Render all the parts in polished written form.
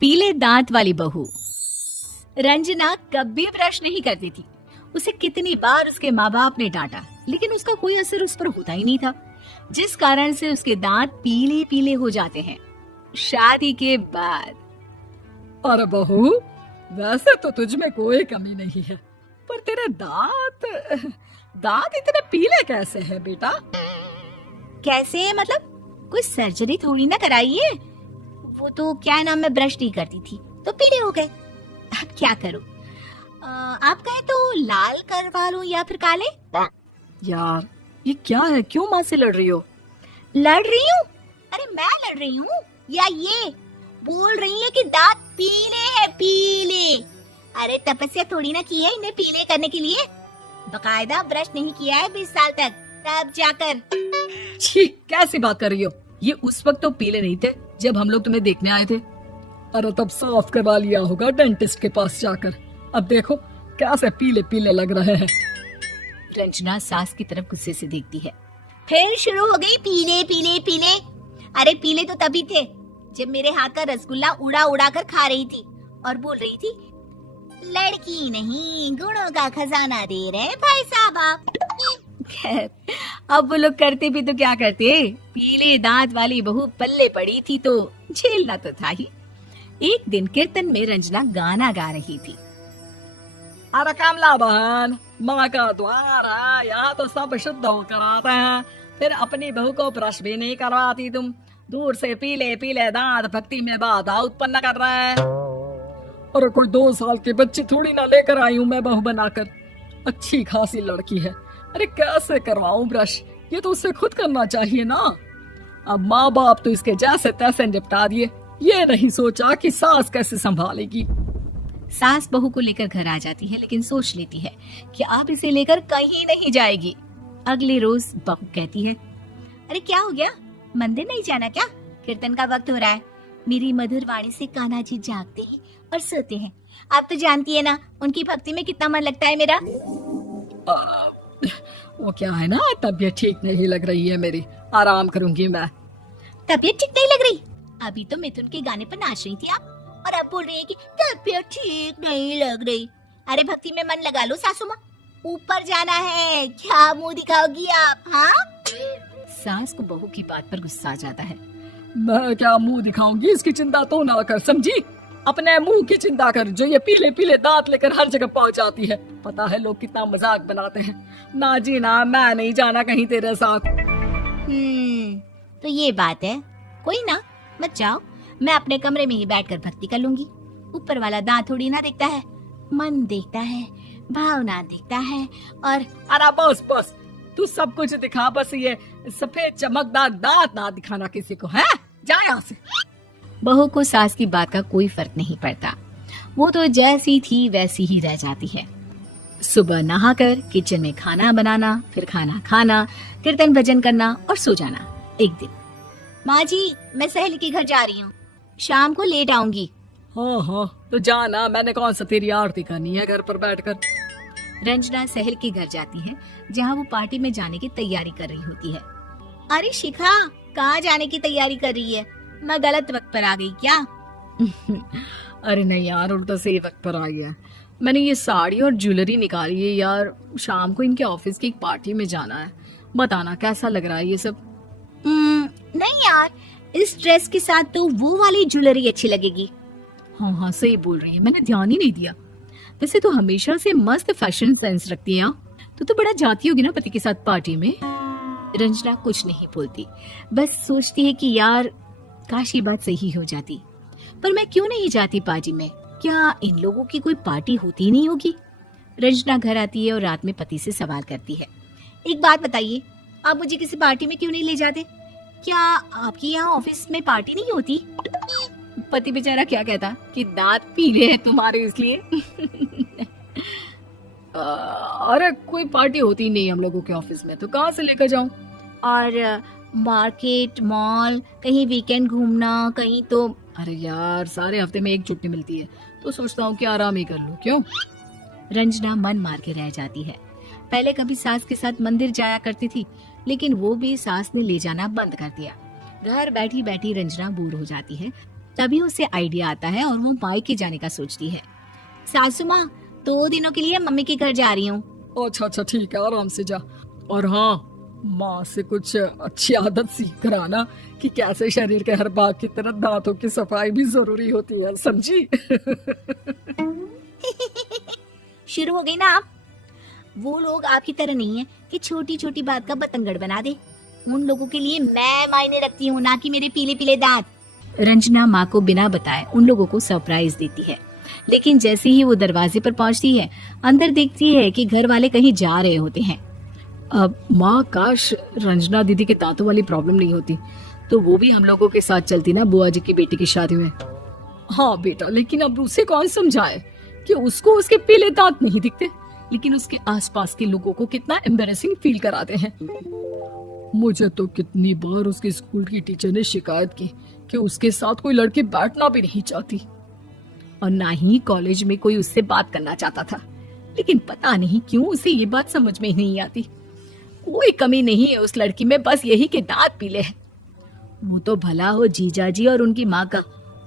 पीले दांत वाली बहू। रंजना कभी ब्रश नहीं करती थी। उसे कितनी बार उसके माँ बाप ने डांटा, लेकिन उसका कोई असर उस पर होता ही नहीं था, जिस कारण से उसके दांत पीले पीले हो जाते हैं। शादी के बाद अरे बहू, वैसे तो तुझ में कोई कमी नहीं है, पर तेरे दांत दांत इतने पीले कैसे हैं बेटा? कैसे मतलब? कोई सर्जरी थोड़ी ना कराई है। वो तो क्या नाम, मैं ब्रश नहीं करती थी तो पीले हो गए। अब क्या करूं? आप कहें तो लाल करवा लूं या फिर काले? यार ये क्या है, क्यों माँ से लड़ रही हो? लड़ रही हूँ? अरे मैं लड़ रही हूँ या ये बोल रही है कि दांत पीले हैं, पीले। अरे तपस्या थोड़ी ना की है इन्हें पीले करने के लिए। बकायदा ब्रश नहीं किया है 20 साल तक, तब जाकर। छी, कैसी बात कर रही हो? ये उस वक्त तो पीले नहीं थे जब हम लोग तुम्हें देखने आए थे। अरे तब साफ करवा लिया होगा डेंटिस्ट के पास जाकर। अब देखो कैसे पीले पीले लग रहे हैं। रंजना सास की तरफ गुस्से से देखती है। फिर शुरू हो गई पीले पीले पीले। अरे पीले तो तभी थे जब मेरे हाथ का रसगुल्ला उड़ा उड़ा कर खा रही थी और बोल रही थी, लड़की नहीं गुणों का खजाना दे रहे भाई साहब आप। खैर, अब वो लोग करते भी तो क्या करते, पीले दांत वाली बहू पल्ले पड़ी थी तो झेलना तो था ही। एक दिन कीर्तन में रंजना गाना गा रही थी। अरे कमला बहन, माँ का द्वार है, यहाँ तो सब शुद्ध होकर आते हैं, फिर अपनी बहू को ब्रश भी नहीं करवाती तुम। दूर से पीले पीले दांत भक्ति में बाधा उत्पन्न कर रहे हैं। अरे कोई 2 साल के बच्चे थोड़ी ना लेकर आई हूँ मैं बहू बनाकर। अच्छी खासी लड़की है, अरे कैसे करवाऊं ब्रश? ये तो उससे खुद करना चाहिए ना। अब माँ बाप तो इसके जैसे तैसे निपटा दिए, ये नहीं सोचा कि सास कैसे संभालेगी। सास बहू को लेकर घर आ जाती है, लेकिन सोच लेती है कि अब इसे लेकर कहीं नहीं जाएगी। अगले रोज बहू कहती है, अरे क्या हो गया, मंदिर नहीं जाना क्या? कीर्तन का वक्त हो रहा है। मेरी मधुर वाणी से कान्हा जी जागते हैं और सोते हैं। आप तो जानती है ना उनकी भक्ति में कितना मन लगता है मेरा। वो क्या है ना, तबीयत ठीक नहीं लग रही है मेरी, आराम करूंगी मैं। तबीयत ठीक नहीं लग रही? अभी तो मिथुन के गाने पर नाच रही थी आप, और अब बोल रही है कि तबीयत ठीक नहीं लग रही। अरे भक्ति में मन लगा लो सासू माँ, ऊपर जाना है, क्या मुंह दिखाओगी आप? हाँ, सास को बहू की बात पर गुस्सा आ जाता है। मैं क्या मुंह दिखाऊंगी, इसकी चिंता तो ना कर, समझी? अपने मुंह की चिंता कर, जो ये पीले पीले दांत लेकर हर जगह पहुंच जाती है। पता है लोग कितना मजाक बनाते हैं। ना जी ना, मैं नहीं जाना कहीं तेरे साथ। तो ये बात है, कोई ना, मत जाओ, मैं अपने कमरे में ही बैठकर भक्ति कर लूंगी। ऊपर वाला दांत थोड़ी ना देखता है, मन देखता है, भावना देखता है। और अरे बस बस, तू सब कुछ दिखा, बस ये सफेद चमकदार दांत ना दिखाना किसी को, है? जा यहाँ से। बहू को सास की बात का कोई फर्क नहीं पड़ता, वो तो जैसी थी वैसी ही रह जाती है। सुबह नहाकर किचन में खाना बनाना, फिर खाना खाना, कीर्तन भजन करना और सो जाना। एक दिन, माँ जी मैं सहेली के घर जा रही हूँ, शाम को लेट आऊंगी। हाँ, तो जाना, मैंने कौन सा तेरी आरती करनी है घर पर बैठकर। रंजना सहल के घर जाती है, जहाँ वो पार्टी में जाने की तैयारी कर रही होती है। अरे शिखा, कहाँ जाने की तैयारी कर रही है? मैं गलत वक्त पर आ गई क्या? अरे नहीं यार, उल्टा सही वक्त पर आ गया। मैंने ये साड़ी और ज्वेलरी निकाली है यार, शाम को इनके ऑफिस की एक पार्टी में जाना है। बताना कैसा लग रहा है ये सब? नहीं यार, इस ड्रेस के साथ तो वो वाली ज्वेलरी अच्छी लगेगी। हाँ, सही बोल रही है, मैंने ध्यान ही नहीं दिया। वैसे तो हमेशा से मस्त फैशन सेंस रखती है। तो बड़ा जाती होगी ना पति के साथ पार्टी में। रंजना कुछ नहीं बोलती, बस सोचती है कि यार काश ये बात सही हो जाती, पर मैं क्यों नहीं जाती पार्टी में? क्या इन लोगों की कोई पार्टी होती नहीं होगी? रंजना घर आती है और रात में पति से सवाल करती है, एक बात बताइए, आप मुझे किसी पार्टी में क्यों नहीं ले जाते? क्या आपके यहाँ ऑफिस में पार्टी नहीं होती? पति बेचारा क्या कहता कि दांत पीले हैं तुम्हारे इसलिए। अरे कोई पार्टी होती नहीं हम लोगों के ऑफिस में, तो कहाँ से लेकर जाऊं? और मार्केट, मॉल, कहीं वीकेंड घूमना, कहीं तो। अरे यार, सारे हफ्ते में एक छुट्टी मिलती है, तो सोचता हूँ कि आराम ही कर लूं। क्यों? रंजना मन मार के रह जाती है। पहले कभी सास के साथ मंदिर जाया करती थी, लेकिन वो भी सास ने ले जाना बंद कर दिया। घर बैठी बैठी रंजना बोर हो जाती है, तभी उसे आइडिया आता है और वो मायके जाने का सोचती है। सासू माँ, 2 दिनों के लिए मम्मी के घर जा रही हूँ। अच्छा अच्छा ठीक है, आराम से जा। और हाँ, माँ से कुछ अच्छी आदत सीख कर आना कि कैसे शरीर के हर भाग की तरह दांतों की सफाई भी जरूरी होती है, समझी? शुरू हो गई ना आप। वो लोग आपकी तरह नहीं है कि छोटी छोटी बात का बतंगड़ बना दे। उन लोगों के लिए मैं मायने रखती हूँ, ना कि मेरे पीले पीले दांत। रंजना माँ को बिना बताए उन लोगों को सरप्राइज देती है, लेकिन जैसे ही वो दरवाजे पर पहुंचती है, अंदर देखती है कि घर वाले कहीं जा रहे होते हैं। अब माँ, काश रंजना दीदी के दांतों वाली प्रॉब्लम नहीं होती तो वो भी हम लोगों के साथ चलती ना बुआ जी की बेटी की शादी में। हाँ बेटा, लेकिन अब उसे कौन समझाए कि उसको उसके पीले दांत नहीं दिखते, लेकिन उसके आसपास के लोगों को कितना एम्बैरेसिंग फील कराते हैं। मुझे तो कितनी बार उसके स्कूल की टीचर ने शिकायत की कि उसके साथ कोई लड़की बैठना भी नहीं चाहती, और ना ही कॉलेज में कोई उससे बात करना चाहता था। लेकिन पता नहीं क्यों उसे ये बात समझ में ही नहीं आती। कोई कमी नहीं है उस लड़की में, बस यही के दांत पीले हैं। वो तो भला हो जीजाजी और उनकी माँ का,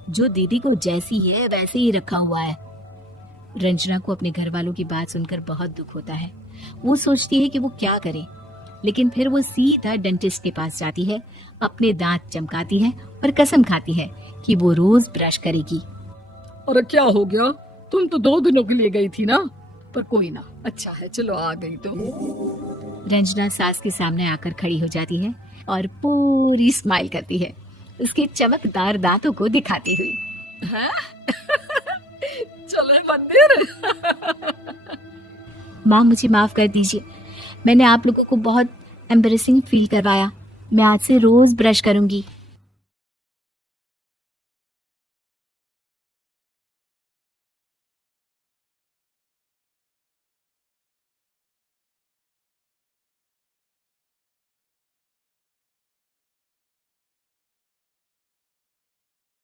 जो दीदी को जैसी है वैसे ही रखा हुआ है। रंजना को अपने घर वालों की बात सुनकर बहुत दुख होता है। वो सोचती है कि वो क्या करे, लेकिन फिर वो सीधा डेंटिस्ट के पास जाती है, अपने दांत चमकाती है और कसम खाती है कि वो रोज ब्रश करेगी। अरे क्या हो गया, तुम तो 2 दिनों के लिए गई थी ना। पर कोई ना, अच्छा है, चलो आ गई तो। रंजना सास के सामने आकर खड़ी हो जाती है और पूरी स्माइल करती है, उसके चमकदार दांतों को दिखाती हुई। हैं? चले मंदिर। माँ, मुझे माफ कर दीजिए, मैंने आप लोगों को बहुत एम्बैरेसिंग फील करवाया। मैं आज से रोज ब्रश करूंगी।